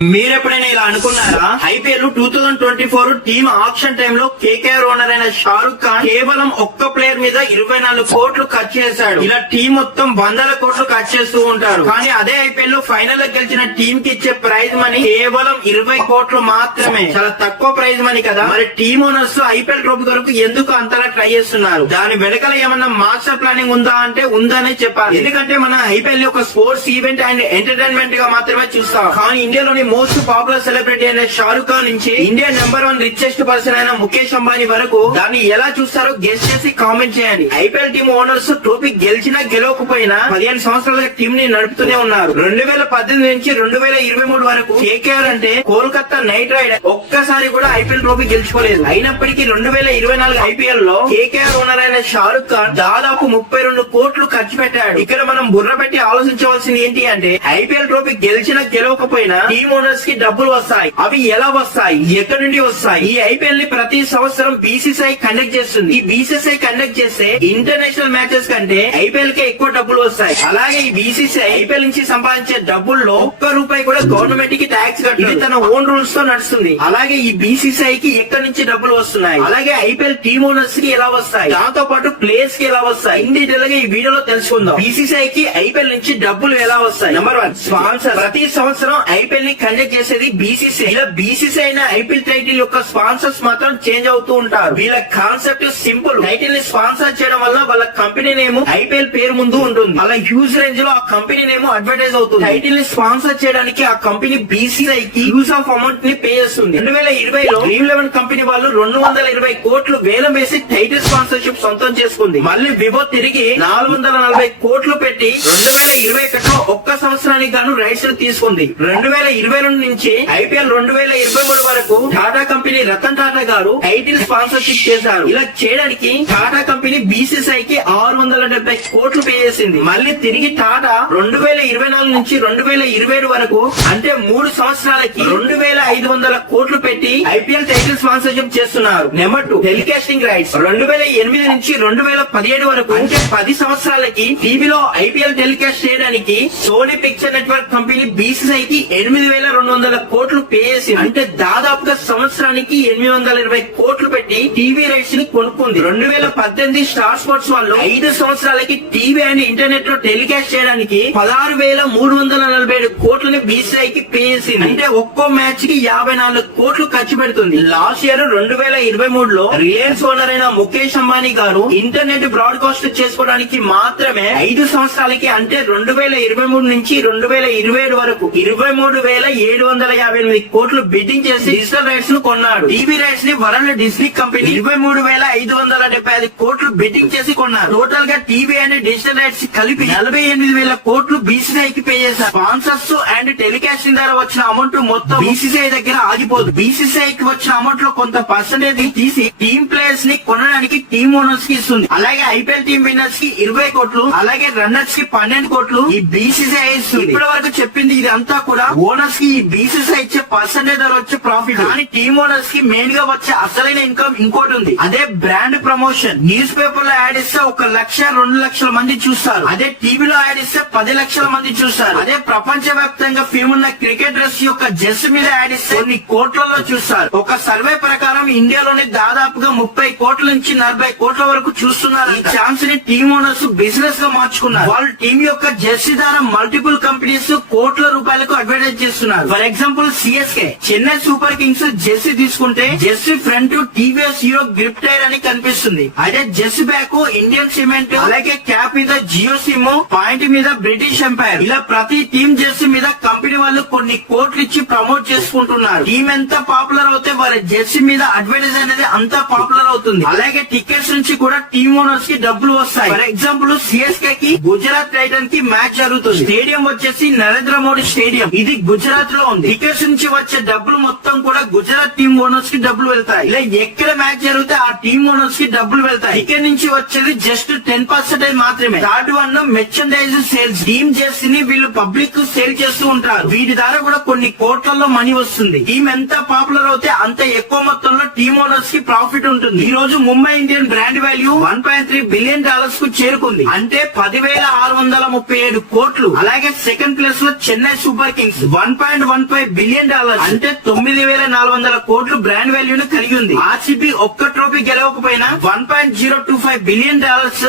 మీరెప్పుడైనా ఇలా అనుకున్నారా? ఐపీఎల్ 2024 టీమ్ ఆక్షన్ టైమ్ లో కేకేఆర్ ఓనర్ అయిన షారుఖ్ ఖాన్ కేవలం ఒక్క ప్లేయర్ మీద 24 కోట్లు ఖర్చు చేశాడు. ఇలా టీం మొత్తం వందల కోట్లు ఖర్చు చేస్తూ ఉంటారు. కానీ అదే ఐపీఎల్ లో ఫైనల్ లో గెలిచిన టీం కి ఇచ్చే ప్రైజ్ మనీ కేవలం 20 కోట్లు మాత్రమే. చాలా తక్కువ ప్రైజ్ మనీ కదా. మరి టీమ్ ఓనర్స్ ఐపీఎల్ ట్రోఫీ కొరకు ఎందుకు అంతలా ట్రై చేస్తున్నారు? దాని వెనకాల ఏమన్నా మాస్టర్ ప్లానింగ్ ఉందా అంటే ఉందనే చెప్పాలి. ఎందుకంటే మన ఐపీఎల్ ఒక స్పోర్ట్స్ ఈవెంట్ అండ్ ఎంటర్టైన్మెంట్ గా మాత్రమే చూస్తాం. కానీ ఇండియాలోని మోస్ట్ పాపులర్ సెలబ్రిటీ అయిన షారుఖ్ ఖాన్ నుంచి ఇండియా నెంబర్ 1 రిచెస్ట్ పర్సన్ అయిన ముఖేష్ అంబానీ వరకు దాన్ని ఎలా చూస్తారో గెస్ట్ చేసి కామెంట్ చేయండి. ఐపీఎల్ టీమ్ ఓనర్స్ ట్రోఫీ గెలిచినా గెలవకపోయినా 15 సంవత్సరాలుగా టీమ్ ని నడుపుతూనే ఉన్నారు. 2018 నుంచి 2023 వరకు కేకేఆర్ అంటే కోల్కతా నైట్ రైడర్ ఒక్కసారి కూడా ఐపీఎల్ ట్రోఫీ గెలుచుకోలేదు. అయినప్పటికీ 2024 ఐపీఎల్ లో కేకేఆర్ ఓనర్ అయిన షారుఖ్ ఖాన్ దాదాపు 32 కోట్లు ఖర్చు పెట్టాడు. ఇక్కడ మనం బుర్ర పెట్టి ఆలోచించవలసింది ఏంటి అంటే ఐపీఎల్ ట్రోఫీ గెలిచినా గెలవకపోయినా టీమ్ ఓనర్స్ కి డబ్బులు వస్తాయి. అవి ఎలా వస్తాయి, ఎక్కడి నుండి వస్తాయి? ఈ ఐపీఎల్ ని ప్రతి సంవత్సరం బీసీసీఐ కండక్ట్ చేస్తుంది. ఈ బీసీసీఐ కండక్ట్ చేస్తే ఇంటర్నేషనల్ మ్యాచెస్ కంటే ఐపీఎల్ కే ఎక్కువ డబ్బులు వస్తాయి. అలాగే ఈ బీసీసీఐ ఐపీఎల్ నుంచి సంపాదించే డబ్బుల్లో ఒక్క రూపాయి కూడా గవర్నమెంట్ కి ట్యాక్స్ కట్టదు. ఇది తన ఓన్ రూల్స్ తో నడుస్తుంది. అలాగే ఈ బీసీసీఐ కి ఎక్కడి నుంచి డబ్బులు వస్తున్నాయి, అలాగే ఐపీఎల్ టీమ్ ఓనర్స్ కి ఎలా వస్తాయి, దాంతో పాటు ప్లేయర్స్ కి ఎలా వస్తాయి, ఇన్ డీటెయిల్ గా ఈ వీడియోలో తెలుసుకుందాం. బీసీసీఐ కి ఐపీఎల్ నుంచి డబ్బులు ఎలా వస్తాయి? Number 1, sponsor. ప్రతి సంవత్సరం ఐపీఎల్ ని కండక్ట్ చేసేది బీసీసీఐ. ఇలా బీసీసీఐ అయిన ఐపీఎల్ టైటిల్ యొక్క స్పాన్సర్స్ మాత్రం చేంజ్ అవుతూ ఉంటారు. వీళ్ళ కాన్సెప్ట్ సింపుల్. టైటిల్ ని స్పాన్సర్ చేయడం వల్ల వాళ్ళ కంపెనీ నేమ్ ఐపీఎల్ పేరు ముందు ఉంటుంది. అలా హ్యూజ్ రేంజ్ లో ఆ కంపెనీ నేమ్ అడ్వర్టైజ్ అవుతుంది. టైటిల్ ని స్పాన్సర్ చేయడానికి ఆ కంపెనీ బీసీసీఐ కి హ్యూజ్ ఆఫ్ అమౌంట్ ని పే చేస్తుంది. 2020లో డ్రీమ్ 11 కంపెనీ వాళ్ళు 220 కోట్లు వేలం వేసి టైటిల్ స్పాన్సర్షిప్ సొంతం చేసుకుంది. మళ్ళీ వివో తిరిగి 440 కోట్లు పెట్టి 2021లో ఒక్క సంవత్సరానికి గాను రైట్స్ తీసుకుంది. 2022 నుంచి ఐపీఎల్ 2023 వరకు టాటా కంపెనీ రతన్ టాటా గారు టైటిల్ స్పాన్సర్షిప్ చేశారు. ఇలా చేయడానికి టాటా కంపెనీ బీసీసీఐ కి 670 కోట్లు పే చేసింది. మళ్ళీ తిరిగి టాటా 2024 నుంచి 2027 వరకు అంటే 3 సంవత్సరాలకి 2500 కోట్లు పెట్టి ఐపీఎల్ టైటిల్ స్పాన్సర్షిప్ చేస్తున్నారు. Number 2, telecasting rights. 2008 నుంచి 2017 వరకు అంటే 10 సంవత్సరాలకి టీవీలో ఐపీఎల్ టెలికాస్ట్ చేయడానికి Sony picture network company BCCI కి 8200 కోట్లు పే చేసి అంటే దాదాపుగా సంవత్సరానికి 820 కోట్లు పెట్టి టీవీ రైట్స్ ని కొనుక్కుంది. 2018 స్టార్ స్పోర్ట్స్ వాళ్ళు 5 సంవత్సరాలకి టీవీ అండ్ ఇంటర్నెట్ లో టెలికాస్ట్ చేయడానికి 16,347 కోట్లని బీసీఐకి పే చేసింది. అంటే ఒక్కో మ్యాచ్ కి 54 కోట్లు ఖర్చు పెడుతుంది. లాస్ట్ ఇయర్ 2023లో రిలయన్స్ ఓనర్ అయిన ముఖేష్ అంబానీ గారు ఇంటర్నెట్ బ్రాడ్కాస్ట్ చేసుకోవడానికి మాత్రమే 5 సంవత్సరాలకి అంటే 2023 నుంచి 2027 వరకు 23,758 కోట్లు బిడ్డింగ్ చేసి డిజిటల్ రైట్స్ ను కొన్నాడు. టీవీ రైట్స్ ని వరల్డ్ డిస్నీ కంపెనీ 23,575 కోట్లు బిడ్డింగ్ చేసి కొన్నారు. టోటల్ గా టీవీ అండ్ డిజిటల్ రైట్స్ కలిపి 48,000 కోట్లు బీసీసీఐకి పే చేశారు. స్పాన్సర్స్ అండ్ టెలికాస్టింగ్ ద్వారా వచ్చిన అమౌంట్ మొత్తం బీసీసీఐ దగ్గర ఆగిపోదు. బీసీసీఐకి వచ్చిన అమౌంట్ లో కొంత పర్సెంటేజ్ తీసి టీమ్ ప్లేయర్స్ ని కొనడానికి టీమ్ ఓనర్స్ కి ఇస్తుంది. అలాగే ఐపీఎల్ టీమ్ విన్నర్స్ కి 20 కోట్లు, అలాగే రన్నర్స్ కి 12 కోట్లు ఈ బీసీసీఐ ఇస్తుంది. ఇప్పటి వరకు చెప్పింది ఇది అంతా కూడా ఓనర్స్ కి ఈ బీసీసీఐ ఇచ్చే పర్సెంటేజ్ ద్వారా వచ్చే ప్రాఫిట్. కానీ టీమ్ ఓనర్స్ కి మెయిన్ గా వచ్చే అసలైన ఇన్కమ్ ఇంకోటి ఉంది. అదే బ్రాండ్ ప్రమోషన్. న్యూస్ పేపర్ లో యాడ్ ఇస్తే 1 లక్ష 2 లక్షల మంది చూస్తారు. అదే టీవీలో యాడ్ ఇస్తే 10 లక్షల మంది చూస్తారు. అదే ప్రపంచ వ్యాప్తంగా ఫేమ్ ఉన్న క్రికెటర్స్ యొక్క జెర్సీ మీద యాడ్ ఇస్తే కొన్ని కోట్లలో చూస్తారు. ఒక సర్వే ప్రకారం ఇండియాలోని దాదాపుగా 30 కోట్ల నుంచి 40 కోట్ల వరకు చూస్తున్నారు. ఈ ఛాన్స్ ని టీమ్ ఓనర్స్ బిజినెస్ గా మార్చుకున్నారు. వాళ్ళు టీం యొక్క జెర్సీ ద్వారా మల్టిపుల్ కంపెనీస్ కోట్ల రూపాయలకు అడ్వర్టైజ్ చేస్తున్నారు. For example CSK, Chennai Super Kings jersey తీసుకుంటే jersey front TVS hero grip tyre అని కనిపిస్తుంది. అదే జెర్సీ బ్యాక్ ఇండియన్ సిమెంట్, అలాగే క్యాప్ మీద జియో సిమ్, పాయింట్ మీద బ్రిటిష్ ఎంపైర్. ఇలా ప్రతి టీం జెర్సీ మీద కంపెనీ వాళ్ళు కొన్ని కోట్లు ఇచ్చి ప్రమోట్ చేసుకుంటున్నారు. టీం ఎంత పాపులర్ అవుతే వారి జెర్సీ మీద అడ్వర్టైజ్ అనేది అంత పాపులర్ అవుతుంది. అలాగే టికెట్స్ నుంచి కూడా టీమ్ ఓనర్స్ కి డబ్బులు వస్తాయి. ఫర్ ఎగ్జాంపుల్ సిఎస్కే కి గుజరాత్ టైటన్ కి మ్యాచ్ జరుగుతుంది. స్టేడియం వచ్చేసి నరేంద్ర మోడీ స్టేడియం. ఇది గుజరాత్ లో ఉంది. టికెట్స్ నుంచి వచ్చే డబ్బులు మొత్తం కూడా గుజరాత్ టీమ్ ఓనర్స్ కి డబ్బులు వెళ్తాయి. ఇలా ఎక్కడ మ్యాచ్ జరిగితే ఆ టీమ్ ఓనర్స్ కి డబ్బులు వెళ్తాయి. టికెట్ నుంచి వచ్చేది జస్ట్ 10% మాత్రమే. Third one merchandise sales. Team జెర్సీని వీళ్ళు పబ్లిక్ సేల్ చేస్తూ ఉంటారు. వీటి ద్వారా కూడా కొన్ని కోట్లలో మనీ వస్తుంది. టీమ్ ఎంత పాపులర్ అవుతే అంత ఎక్కువ మొత్తంలో టీమ్ ఓనర్స్ కి ప్రాఫిట్ ఉంటుంది. ఈ రోజు Mumbai Indian brand value $1.3 billion కు చేరుకుంది. అంటే 10,637 కోట్లు. అలాగే సెకండ్ ప్లేస్ లో చెన్నై సూపర్ కింగ్స్ 1. $1.15 బిలియన్, అంటే 9,400 కోట్లు బ్రాండ్ వాల్యూను కలిగి ఉంది. ఆర్సీబీ ఒక్క ట్రోఫీ గెలవకపోయినా $1.025 బిలియన్,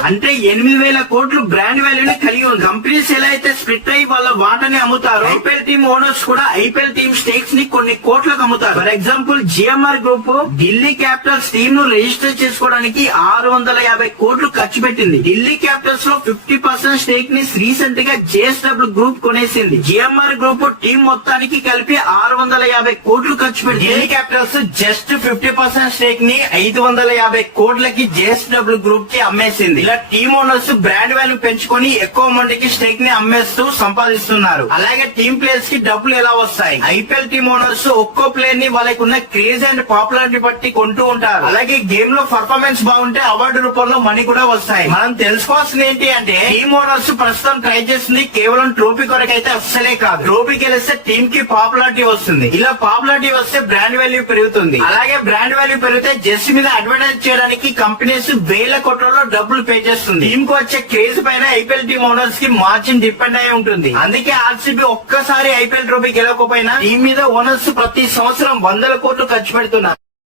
అంటే 8,000 కోట్లు బ్రాండ్ వాల్యూని కలిగి ఉంది. కంపెనీస్ ఎలా అయితే స్ప్లిట్ అయ్యి వాళ్ళ వాటాని అమ్ముతారు, ఐపీఎల్ టీమ్ ఓనర్స్ కూడా ఐపీఎల్ టీమ్ స్టేక్స్ ని కొన్ని కోట్లకు అమ్ముతారు. For example GMR group Delhi Capitals team ను రిజిస్టర్ చేసుకోవడానికి 650 కోట్లు ఖర్చు పెట్టింది. ఢిల్లీ క్యాపిటల్స్ లో 50% స్టేక్ ని రీసెంట్ గా జేఎస్డబ్ల్యూ గ్రూప్ కొనేసింది. జిఎంఆర్ గ్రూప్ టీం మొత్తానికి కలిపి 650 కోట్లు ఖర్చు పెట్టి ఢిల్లీ క్యాపిటల్స్ జస్ట్ 50% స్టేక్ ని 550 కోట్లకి జేఎస్డబ్ల్యూ గ్రూప్ కి అమ్మేసింది. ఇలా టీమ్ ఓనర్స్ బ్రాండ్ వాల్యూ పెంచుకొని ఎక్కువ మందికి స్టేక్ ని అమ్మేస్తూ సంపాదిస్తున్నారు. అలాగే టీమ్ ప్లేయర్స్ కి డబ్బులు ఎలా వస్తాయి? ఐపీఎల్ టీమ్ ఓనర్స్ ఒక్కో ప్లేయర్ ని వాళ్ళకి ఉన్న క్రేజ్ అండ్ పాపులారిటీ బట్టి కొంటూ ఉంటారు. అలాగే గేమ్ లో పర్ఫార్మెన్స్ బాగుంటే అవార్డు రూపంలో మనీ కూడా వస్తాయి. మనం తెలుసుకోవాల్సింది ఏంటి అంటే టీమ్ ఓనర్స్ ప్రస్తుతం ట్రై చేస్తుంది కేవలం ట్రోఫీ కొరకైతే అస్సలే కాదు. ట్రోఫీ గెలిస్తే టీమ్ కి పాపులారిటీ వస్తుంది. ఇలా పాపులారిటీ వస్తే బ్రాండ్ వాల్యూ పెరుగుతుంది. అలాగే బ్రాండ్ వాల్యూ పెరిగితే జెర్సీ మీద అడ్వర్టైజ్ చేయడానికి కంపెనీస్ వేల కోట్లలో డబ్బులు పే చేస్తుంది. టీమ్ కు వచ్చే క్రేజ్ పైన ఐపీఎల్ టీమ్ ఓనర్స్ కి మార్జిన్ డిపెండ్ అయి ఉంటుంది. అందుకే ఆర్సీబీ ఒక్కసారి ఐపీఎల్ ట్రోఫీ గెలవకపోయినా టీమ్ మీద ఓనర్స్ ప్రతి సంవత్సరం 100 కోట్లు ఖర్చు పెడుతున్నారు.